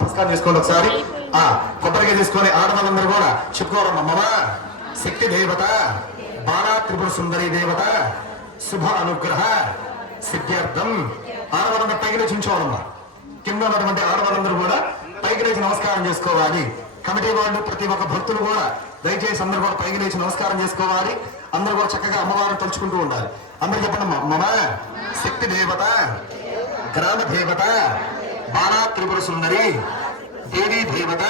నమస్కారం చేసుకోండి ఒకసారి. కొబ్బరిగా తీసుకొని ఆడవాళ్ళందరూ కూడా చెప్పుకోవాలమ్మా. మమ శక్తి దేవత బాలా త్రిపుర సుందరి దేవత శుభ అనుగ్రహ సిద్ధ్యార్థం. ఆడవాళ్ళందరూ పైకి లేచి ఉంచోవాలమ్మా. కింద ఉన్నటువంటి ఆడవాళ్ళందరూ కూడా పైకి లేచి నమస్కారం చేసుకోవాలి. కమిటీ వాళ్ళు ప్రతి ఒక్క భక్తులు కూడా దయచేసి అందరూ కూడా పైకి లేచి నమస్కారం చేసుకోవాలి. అందరూ కూడా చక్కగా అమ్మవారిని తలుచుకుంటూ ఉండాలి. అందరూ చెప్పండి. మమ శక్తి దేవత గ్రామ దేవత బాలా త్రిపుర సుందరి దేవీ దేవత